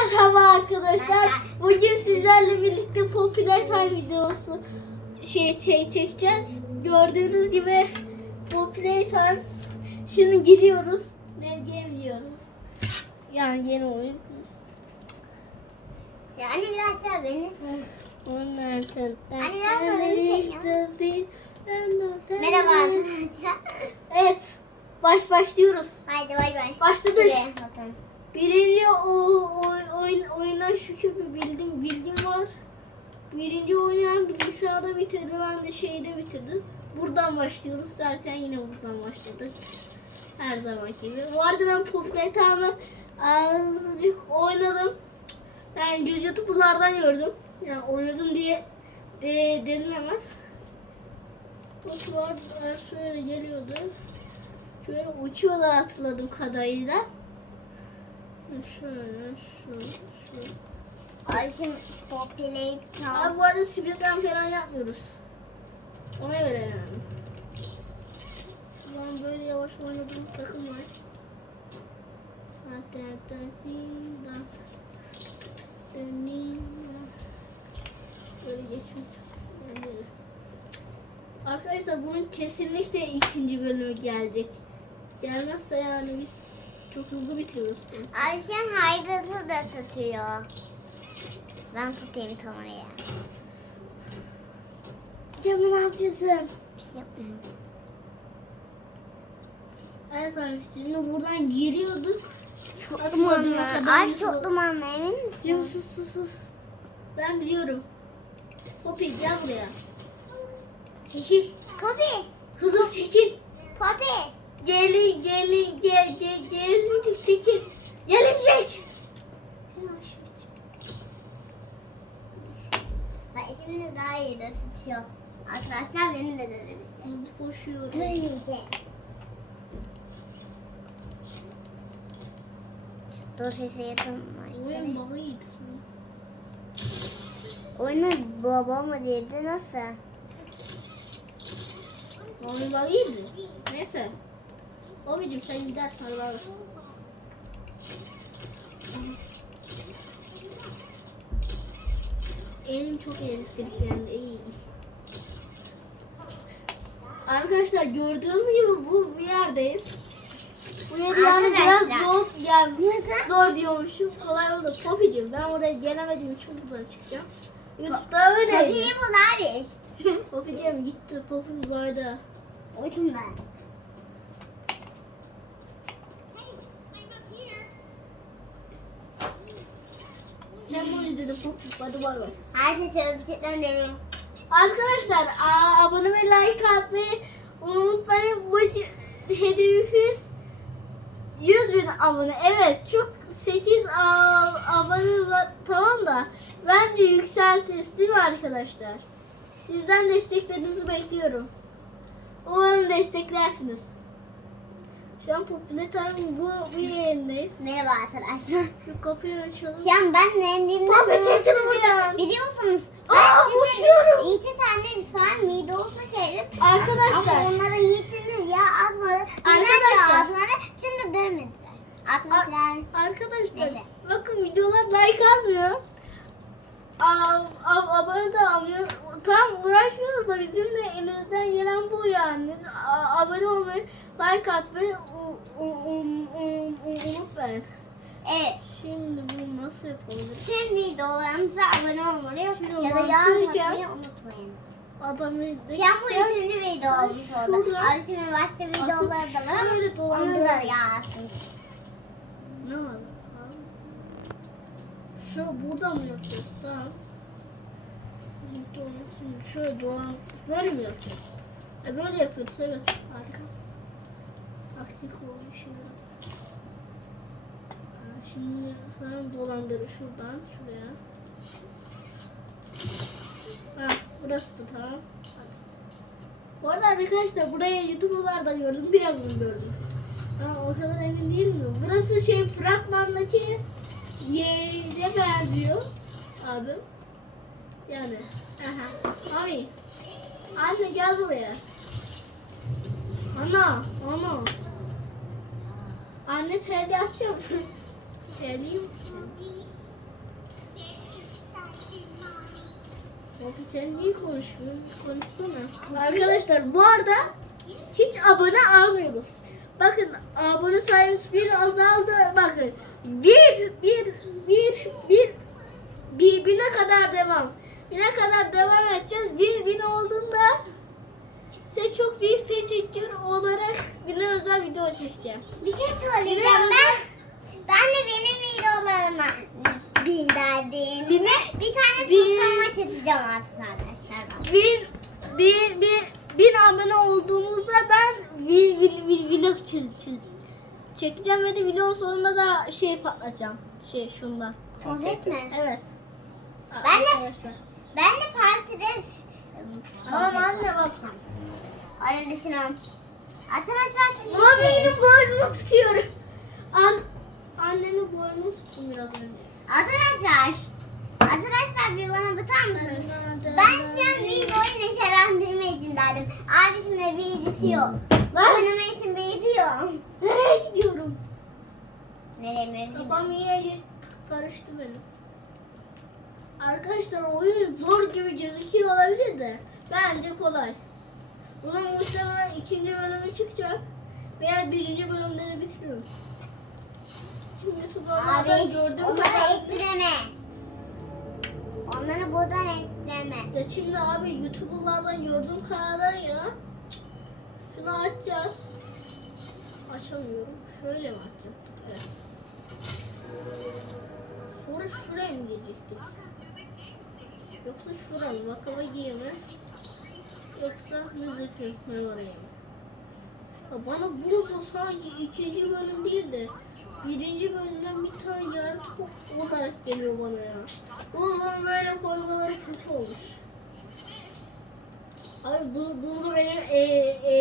Merhaba arkadaşlar. Bugün sizlerle birlikte Popüler Time videosu şey, şey çekeceğiz. Gördüğünüz gibi Popüler Time. Şimdi giriyoruz. Dev diyoruz. Yani yeni oyun. Yani biraz daha beni seç. Onlardan. Anne, biraz beni çek ya. Merhaba Merhaba arkadaşlar. Evet. Baş başlıyoruz. Haydi bay bay. Başladık. Şuraya bakın. Birinci oyun oyundan şükür bir bildim bilgim var. Birinci oynayan bilgisayarda bitirdi, ben de şeyde bitirdim. Buradan başlıyoruz derken yine buradan başladık. Her zamanki gibi. Bu arada ben Time'ı azıcık oynadım. Yani YouTube'lardan gördüm. Yani oynadım diye de, denilemez. Kutular şöyle geliyordu. Şöyle uçuyorlar hatırladığım kadarıyla. Şöyle, şöyle, şöyle. Ay şimdi popüler Abi bu arada speedrun falan yapmıyoruz. Ona göre yani. Şu an böyle yavaş oynadığım takım var. Hatta sindan döneyim. Böyle geçmiş. Arkadaşlar bunun kesinlikle ikinci bölümü gelecek. Gelmezse yani biz çok hızlı bitiriyoruz. Abi sen hayratı da satıyor. Ben tutayım kamerayı. Cemil ne yapıyorsun? Bir şey yapmıyorum. Arkadaşlar şimdi buradan giriyorduk. Çok Adım dumanlı. bir çok dumanlı emin misin? sus sus sus. Ben biliyorum. Popi gel buraya. Çekil. Popi. Kızım çekil. Popi. Gelin gelin gel gel çekil. Gelincik. Yavaş. Ben şimdi daha iyi de tutuyor. Arkadaşlar beni de denebilecek. Hızlı koşuyorum. Dönmeyecek. Dosyası Oyun yakınlaştırayım. balıydı. Oyunu baba mı dedi nasıl? Oyun balıydı. Neyse. O benim sen bay bay. Elim çok elektriklendi. iyi. Arkadaşlar gördüğünüz gibi bu bir yerdeyiz. Bu yer yani biraz zor yani zor diyormuşum. Kolay oldu. Popi'cim ben oraya gelemedim için buradan çıkacağım. Youtube'da öyle. Popi'yi bul abi. Popi'cim gitti. Popi uzayda. Oyun ben. Sen bunu izledin Popi. Hadi bay bay. Herkese öpücük gönderiyorum. Arkadaşlar abone ve like atmayı unutmayın. Bu hedefimiz 100 bin abone. Evet çok 8 a- abone var tamam da bence yükseltiriz değil mi arkadaşlar? Sizden desteklerinizi bekliyorum. Umarım desteklersiniz. Şu an Popüler Time bu, bu yayındayız. Merhaba arkadaşlar. Şu kapıyı açalım. Şu an ben rendiğimde Popi çekil buradan. Biliyorsunuz. Aa, ben size uçuyorum. iki tane soğan mide olsa çeviririz. Arkadaşlar. Ama onlara hiçbir yağ atmadı. Arkadaşlar. da atmadı. Çünkü dönmediler. Atmışlar. Arkadaşlar Neyse. bakın videolar like almıyor. Ab, ab, abone de almıyor. Tam uğraşmıyoruz da bizim de elimizden gelen bu yani. A- abone olmayı, like atmayı unutmayın. Evet. Şimdi bunu nasıl yapabiliriz? Tüm videolarımıza abone olmayı Şimdi ya da atmayı unutmayın. Adamı an bu üçüncü video olmuş oldu. Abi şimdi başka videoları da var böyle onun da atın. Ne var? Şu buradan mı yapacağız? Tamam. Olmasın. Şöyle dolan. Böyle mi yapacağız? E böyle yapıyoruz evet. Harika. Taktik olmuş şimdi. Sana dolandırı şuradan şuraya. Ha, burası da tamam. Hadi. Bu arada arkadaşlar buraya YouTube'lardan gördüm. Birazdan gördüm. Ha, o kadar emin değilim. Burası şey fragmandaki yere benziyor. Abi. Yani. Aha. Abi. Anne gel buraya. Ana. Ana. Anne terli atacağım. Terliyim. Abi sen niye konuşmuyorsun? Konuşsana. Arkadaşlar bu arada hiç abone almıyoruz. Bakın abone sayımız bir azaldı. Bakın bir, bir, bir, bir, bir bine kadar devam. Bine kadar devam edeceğiz. Bir bin olduğunda size çok büyük teşekkür olarak bine özel video çekeceğim. Bir şey söyleyeceğim ben. Ben de benim videolarıma bin derdim. Bine- bir tane bin- tutama çekeceğim arkadaşlar. bin, bin, bin, bin abone olduğumuzda ben bir, bir, bir vlog çiz, çiz, çekeceğim ve de video sonunda da şey patlatacağım. Şey şundan. Konfet mi? Evet. Ben de-. Ben de partide Tamam anne bak. Düşünüyorum. Arkadaşlar Ama benim boynumu tutuyorum. An annenin boynunu tuttum biraz önce. Arkadaşlar. Arkadaşlar bir bana bakar mısınız? Ben şu an videoyu neşelendirme için derdim. Abişimle bilgisi yok. Ben Oynama için bilgisi yok. nereye gidiyorum? Nereye mi? Kafam iyice karıştı benim. Arkadaşlar oyun zor gibi gözüküyor olabilir de bence kolay. Bunun muhtemelen ikinci bölümü çıkacak veya birinci bölümleri bitiriyorum. Şimdi Abi YouTube'lardan gördüğüm onları ekleme. Onları buradan ekleme. Ya şimdi abi YouTube'lardan gördüğüm kadarıyla şunu açacağız. Açamıyorum. Şöyle mi açacaktık? Evet. Sonra şuraya mı girecektik? Yoksa şuraya mı? Bakava mi? Yoksa müzik mi oraya mı? Ya bana bu sanki ikinci bölüm değil de birinci bölümden bir tane yaratık olarak geliyor bana ya. Bu zaman böyle koymaları kötü olmuş. Abi bu, bunu benim e, e,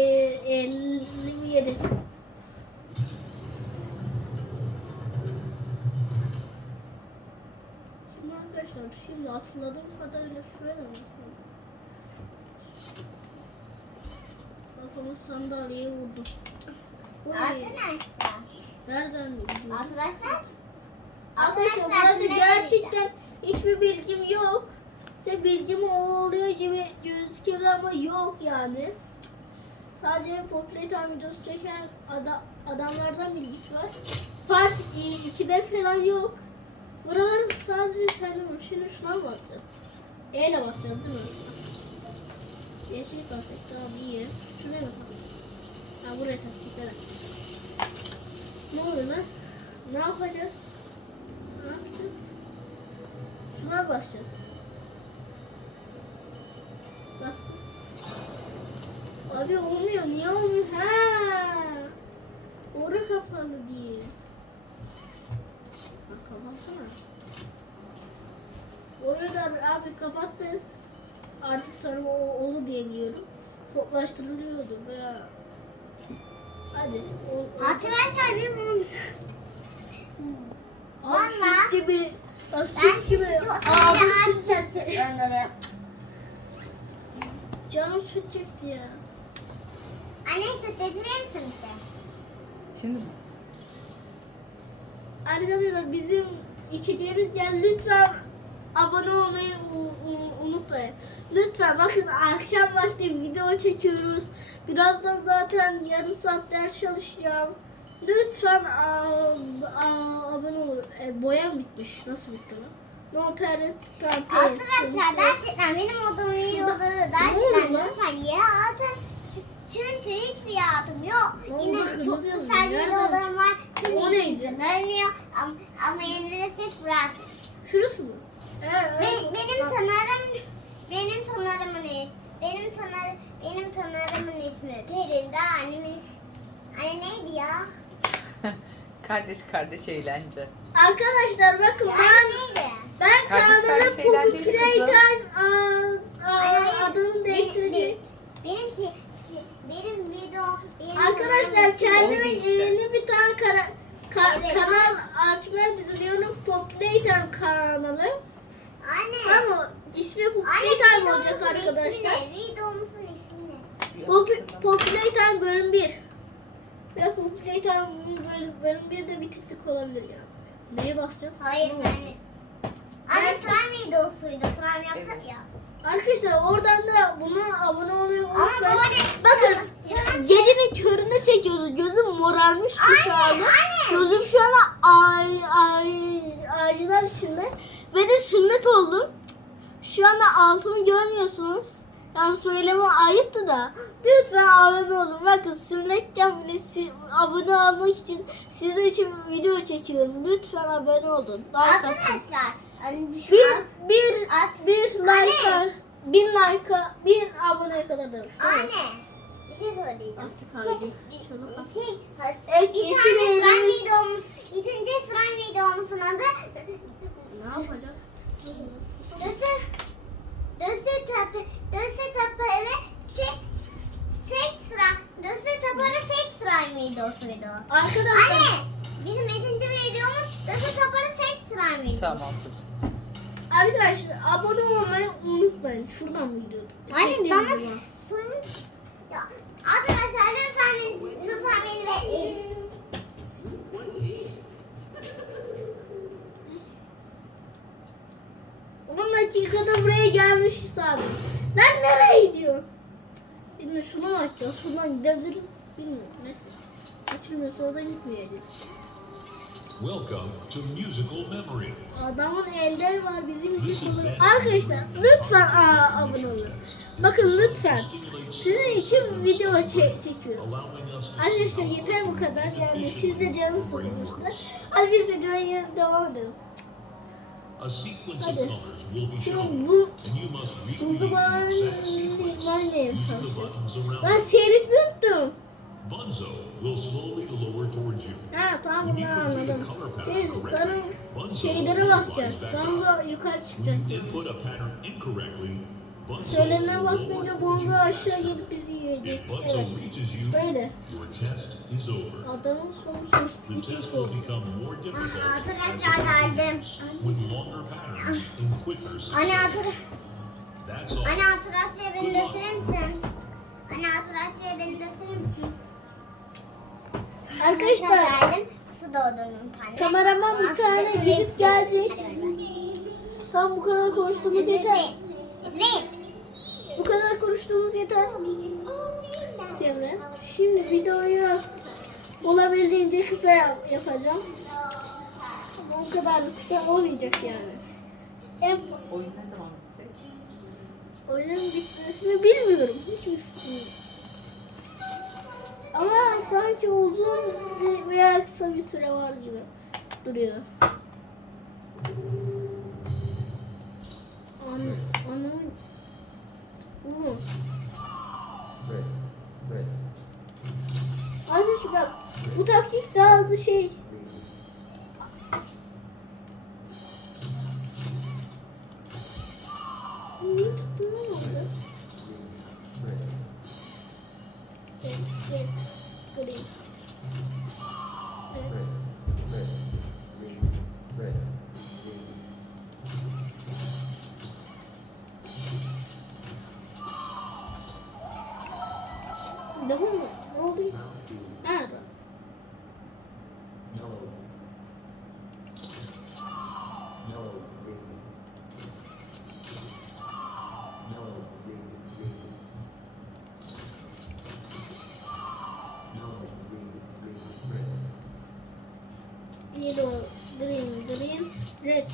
elim yedi. Şimdi arkadaşlar şimdi hatırladığım kadarıyla şöyle mi? Yapıyorum? Kafamı sandalyeye vurdum. Ne? Arkadaşlar. Nereden gidiyor? Arkadaşlar. Arkadaşlar burada gerçekten hiçbir bilgim yok. Size bilgim oluyor gibi gözüküyor ama yok yani. Sadece Poplaytime videosu çeken ada, adamlardan bilgisi var. Part 2'de falan yok. Buralar sadece senin şimdi şuna mı basacağız? E ile basacağız değil mi? Yeşil basacak tamam iyi. Şuraya mı takacağız? Ha buraya tak güzel. Ne oluyor lan? Ne yapacağız? Ne yapacağız? Şuna basacağız. Bastım. Abi olmuyor. Niye olmuyor? Ha. Toplaştırılıyordu be. Hadi. Arkadaşlar bir mum. Abi Valla. süt gibi. Süt gibi. Abi süt çekti. Canım süt çekti ya. Anne süt getirir misin bize? Şimdi mi? Arkadaşlar bizim içeceğimiz gel lütfen abone olmayı unutmayın. Lütfen bakın akşam vakti video çekiyoruz. Birazdan zaten yarım saat ders çalışacağım. Lütfen aa, aa, abone olun. E, boyam bitmiş. Nasıl bitti lan? No parent Arkadaşlar gerçekten benim olduğum videoları oluyor gerçekten lütfen yere atın. Çünkü hiçbir yardım yok. Ne? Yine Kırmızı çok yazıyor. güzel Nereden videolarım var. Çünkü O hiç neydi? görmüyor. Ama, ama yerine de ses bıraksın. Şurası mı? Evet. Be- benim tanarım benim tanarımın benim tanar benim tanarımın ismi Perinde annemin ismi Anne neydi ya? kardeş kardeş eğlence. Arkadaşlar bakın Ya ben neydi? Ben Kardeş kanalı kardeş Poppy eğlenceli kızım. Playtime aa, aa, Hayır, hayır. adını değiştirecek. be- Benim şey, şey- benim video benim Arkadaşlar tanarımın ismi- kendime işte. yeni bir tane kara, ka- Evet. kanal açmaya düzenliyorum. Poppy Playtime kanalı. Anne. Ama ismi Poppy Anne Playtime olacak ismi arkadaşlar. Videomuzun ismi ne? Poppy Playtime bölüm 1. Ve Poppy Playtime bölüm, bölüm 1 de bitiklik olabilir ya. Neye basacağız? Hayır sen. basacağız. Anne slime videosuydu. Slime yaptık Evet. ya. Arkadaşlar oradan da buna abone olmayı unutmayın. Bakın gecenin köründe çekiyoruz. Gözüm morarmıştı şu anda. anne. Gözüm şu anda ay ay ağacılar içinde. Ve de sünnet oldum. Şu anda altımı görmüyorsunuz. Yani söyleme ayıptı da. Lütfen abone olun. Bakın sünnetken bile si- abone olmak için sizin için video çekiyorum. Lütfen abone olun. Daha katın. Arkadaşlar. hani Bir, bir, At. bir like'a, bin like'a, bin aboneye kadar da. Anne. Bir şey söyleyeceğim. Nasıl Şey, kaldı? şey, has- Evet, bir tane slime videomuz, ikinci slime videomuzun adı Ne yapacağız? Slime videosuydu. Arkadaşlar Anne, bizim ikinci videomuz döse tepere sek slime videosu. Tamam kızım. Arkadaşlar abone olmayı unutmayın. Şuradan mı gidiyorduk? Anne bana sun... Arkadaşlar lütfen, lütfen beni bekleyin. On dakikada buraya gelmişiz abi. Lan nereye gidiyorsun? Bilmiyorum şuna mı açacağız? Şuradan gidebiliriz. Bilmiyorum. Neyse. Açılmıyorsa o da gitmeyeceğiz. Welcome to Musical Memory. Adamın elleri var bizim için kolay. Arkadaşlar lütfen aa, abone olun. Bakın lütfen. Sizin için video çe- to Arkadaşlar yeter bu kadar. Yani siz de canı sıkılmıştır. Hadi biz videoya devam edelim. A sequence of Hadi. colors will be shown, Şimdi bu using the buttons around. Ben seyretmeyi unuttum. Bunzo will slowly lower towards you. Ha tamam bunu anladım. pattern sarı Bunzo şeylere basacağız. da yukarı çıkacak. Bunzo lower basmayınca you. aşağı gelip bizi yiyecek. Bunzo Evet. Böyle. Adamın sonu sorusu Arkadaşlar geldim. Progresses, with longer patterns and quicker Anne hatır, anne hatırlaştıya beni gösterir misin? Anne hatırlaştıya beni misin? Arkadaşlar geldim. Su doldurdum tane. kameraman bir tane gidip gelecek. Tam bu kadar konuştuğumuz yeter. İzleyin. Bu kadar konuştuğumuz yeter. Cemre. Şimdi videoyu olabildiğince kısa yap- yapacağım. O kadar da kısa olmayacak yani. En Oyun ne zaman bitecek? oyunun bitmesini bilmiyorum. Hiçbir fikrim yok. Ama sanki uzun ve- veya kısa bir süre var gibi duruyor. An anlamadım. Bu mu? Arkadaşlar bak bu taktik daha hızlı şey. Yellow, green, green, red.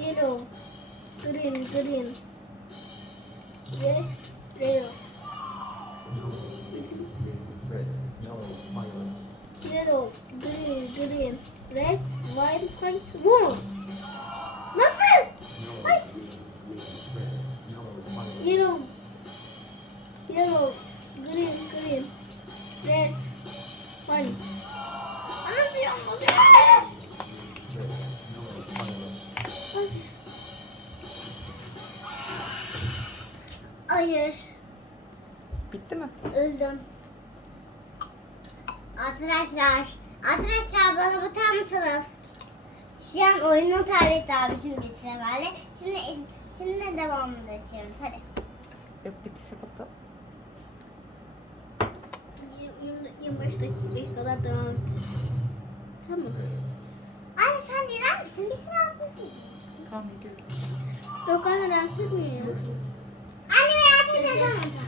Yellow, green, green, red, red. Öldüm. Arkadaşlar, arkadaşlar bana bakar mısınız? Şu an oyunu kaybetti abi şimdi bitti herhalde. Şimdi şimdi devam edeceğiz. Hadi. Yok bittiyse kapat. 20, 25 dakika kadar devam edeceğiz. Tamam. girer misin? Biz rahatsızız. Tamam gidiyorum. Yok anne rahatsız etmiyor. Anne ateş edemem.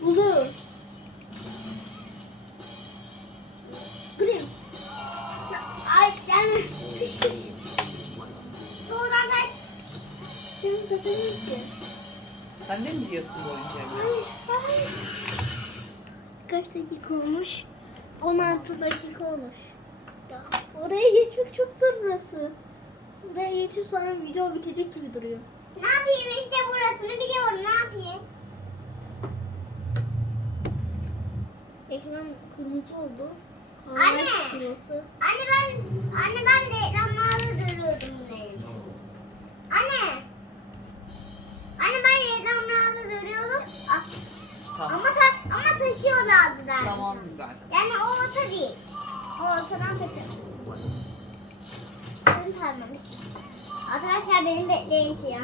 Blue. Green. Ay yani. Doğudan taş. Benim kafam yok ki. Sen de mi biliyorsun bu oyuncağı? Ay, ay. Kaç dakika olmuş? 16 dakika olmuş. Ya, oraya geçmek çok zor burası. Buraya geçip sonra video bitecek gibi duruyor. Ne yapayım işte burasını biliyorum ne yapayım? Ekran kırmızı oldu. Anne! Kahve şurası. Anne ben anne ben de reklamlarda görüyordum bunları. Anne. Anne ben reklamlarda görüyordum. Ah, Tamam. Ama ta, ama taşıyorlardı der. Tamam güzel. Yani o ota değil. O otadan kaçıyor. Ben tarmamış. Arkadaşlar beni bekleyin ki ya.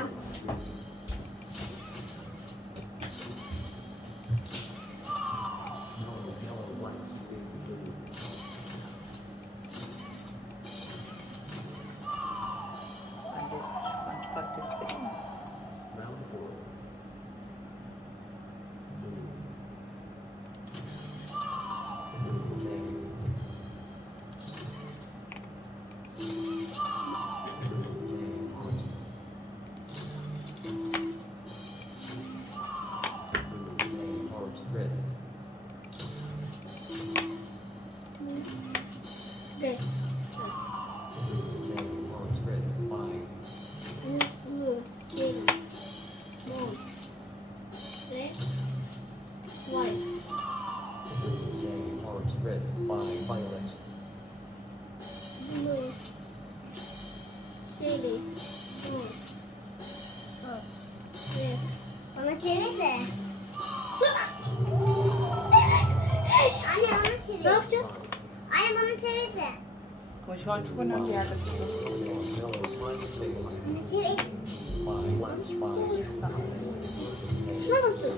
Basın.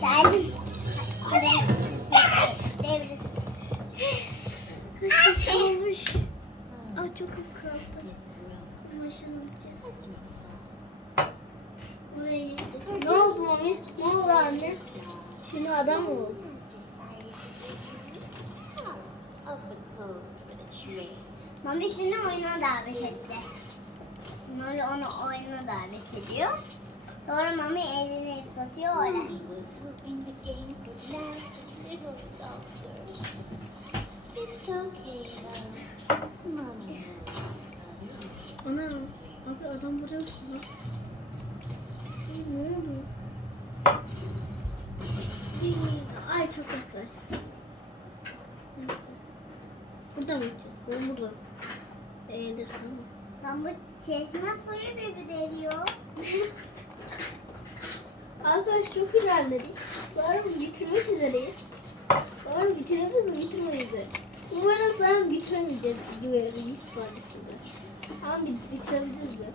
Geldim. Devre. Kaç olmuş? Aa çok az kaldı. Başlamayacağız. Buraya gittik. Ne oldu mami? Ne oldu anne? Şimdi adam mı oldu? Mami seni oyuna davet etti. Mami onu oyuna davet ediyor. Sonra Mami elini ıslatıyor oraya. Ana. Abi adam buraya mı? Ne oldu? Ay çok. Neyse. Burada mı Sen burada. Eğildir sana. Lan bu çeşme suyu gibi deliyor. Arkadaş çok ilerledik. Sonra bitirmek üzereyiz. Sonra bitiririz mi bitirmeyiz de. Umarım sonra bitiremeyeceğiz his var içinde. Ama bit bitirebiliriz de.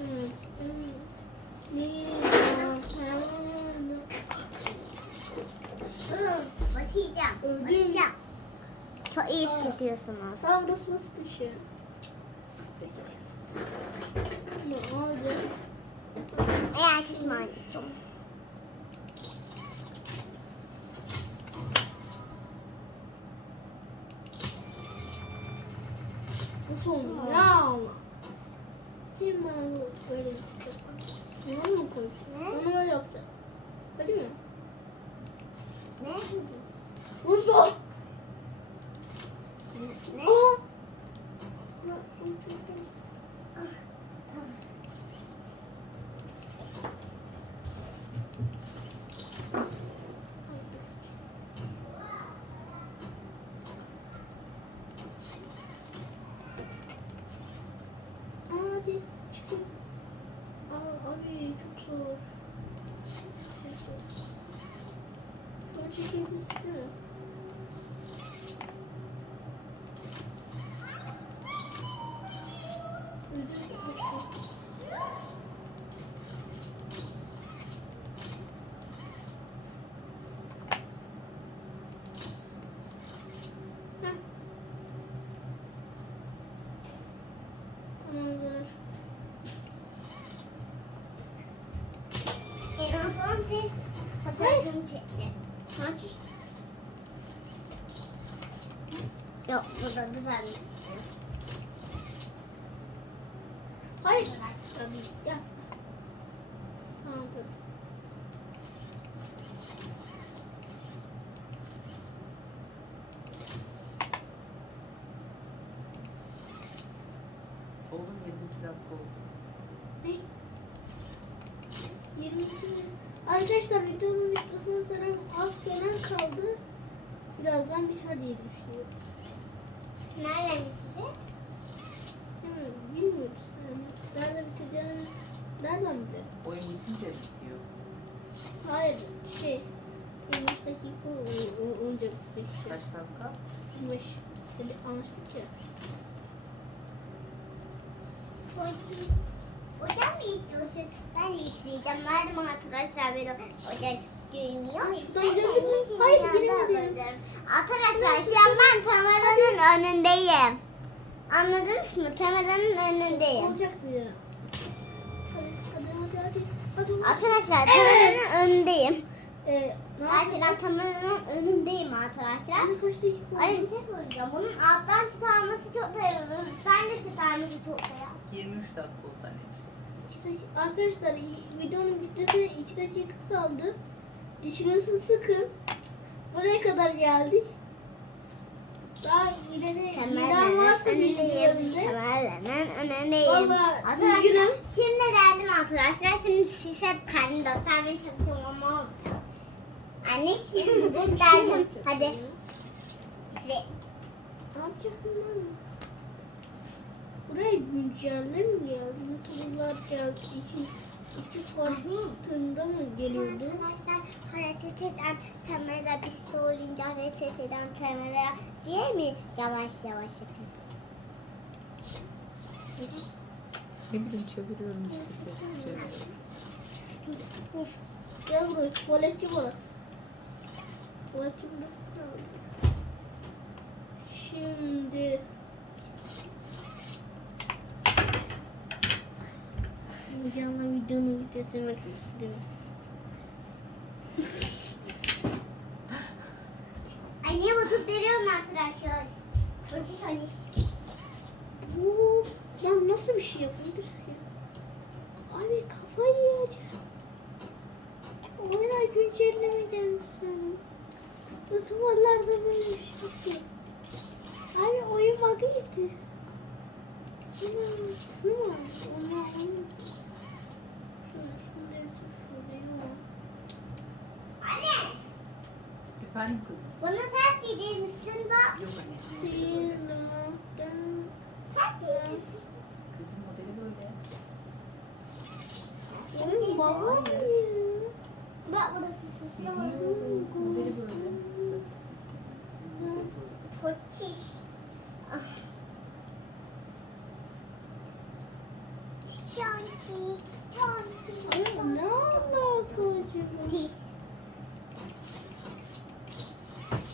Evet, evet. Durun. Bakacağım. Öldüm. Çok iyi hissediyorsunuz. Tamam burası mı sıkışıyor? Peki. Ne olacak? Eğer pişmanısın. Nasıl oldu? Ne ama? Şimdi bana böyle bir şey koyacağız? Ne? Sonra böyle yapacağız. Öyle mi? Ne? Buzu! Ne? Aa! Buna uydururuz. Aa, Hadi çıkın. Aa, abi çok zor. Çok zor. Şu an çekebiliriz değil mi? Heh. Tamamdır. En son test fotoğrafını çekti. Kaç? Yok burada düzenli. Hayır. Tabii. Gel. Tamamdır. Oğlum 22 dakika oldu. Ne? 22 mi? Arkadaşlar videonun bitmesine sanırım az falan kaldı. Birazdan biter diye düşünüyorum. Gideceğiz? Yani bilmiyoruz yani. Nerede biteceğini nereden? Oyun bitince bitiyor. Hayır şey 25 dakika ol- ol- olacak bir şey. Kaç dakika? 25. Dedi anlaştık ya. Fotoğraf. Hocam mı istiyorsun? Ben de isteyeceğim. Verdim arkadaşlar beni hocam görünüyor. şuradan girelim mi? Hayır, giremedim. Arkadaşlar şu an ben kameranın önündeyim. Anladınız mı? Kameranın önündeyim. Olacaktı ya. Hadi hadi hadi hadi. Arkadaşlar Evet. kameranın önündeyim. Ee, ne Gerçekten kameranın önündeyim arkadaşlar. Anne kaç dakika bir şey soracağım. Bunun alttan çıkarması çok dayanır. Üstten de çıkarması çok dayanır. 23 dakika oldu anneciğim. Arkadaşlar videonun bitmesine 2 dakika kaldı. Dişinizi sıkın. Buraya kadar geldik. Daha Arkadaşlar üzgünüm. şimdi geldim arkadaşlar. Şimdi size kendi göstermeye çalışıyorum ama. Anne şimdi geldim. Hadi. Size Ne yapacaktım mi geldi? İki, farkında mı geliyordu? Arkadaşlar hareket eden kamera biz söyleyince hareket eden kamera diye mi yavaş yavaş yapıyoruz? Ne bileyim çeviriyorum işte. Gel buraya tuvaletçi burası. Tuvaletçi burası kaldı. Şimdi Canlı videonun vitesini bakmıştım. Ay Bu lan nasıl bir şey yapılır ki? Abi kafayı yiyeceğim. Oyuna güncelleme gelmiş sana. Youtuberlarda böyle bir şey yok. Abi oyun bug'ıydı. Ama ne var? Onu alalım. Şöyle şuraya şuraya var. Anne Efendim kızım? bunu ters giydirmişsin bak. Yok anneciğim. Ters giydirmişsin. Kızım modeli böyle. Mı ya? Bak burası süslü. Modeli böyle. Foçiş. Ah. Çanti, çanti, Ay, ne alaka acaba? çanti.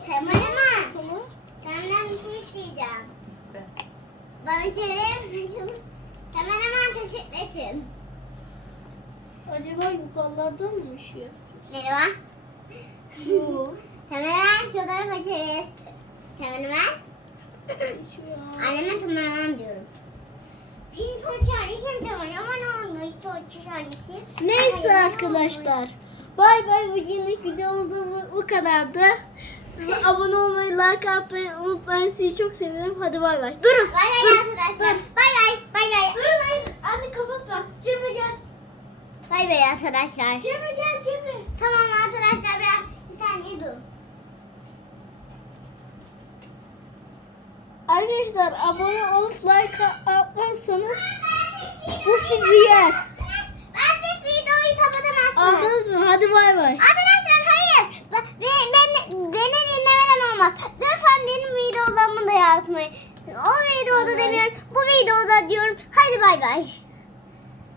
Kameraman, Tamam. senden bir bana çevirir misin? Hemen hemen teşekkür etsin. Acaba yukarılardan mı üşüyor? Merhaba. Yok. Tarafa çevir. Hemen. Üşüyor. Anneme tamamen diyorum. Aman olmuş koçan Neyse arkadaşlar. Bay bay bugünlük videomuz bu, bu kadardı. Abone olmayı, like atmayı unutmayın. Sizi çok seviyorum. Hadi bay bay. Durun. Bay bay dur, arkadaşlar. Bay bay. Bay bay. Durmayın. Anne kapatma. Cemre gel. Bay bay arkadaşlar. Cemre gel Cemre. Tamam arkadaşlar bir saniye dur. Arkadaşlar abone olup like atmazsanız bu sizi yer. Ben siz videoyu kapatamazsınız. Aldınız mı? Hadi bay bay. Arkadaşlar hayır. Ben, ben, beni dinlemeden olmaz. Lütfen benim videolarımı da yazmayın. O videoda demiyorum. Bu videoda diyorum. Hadi bay bay.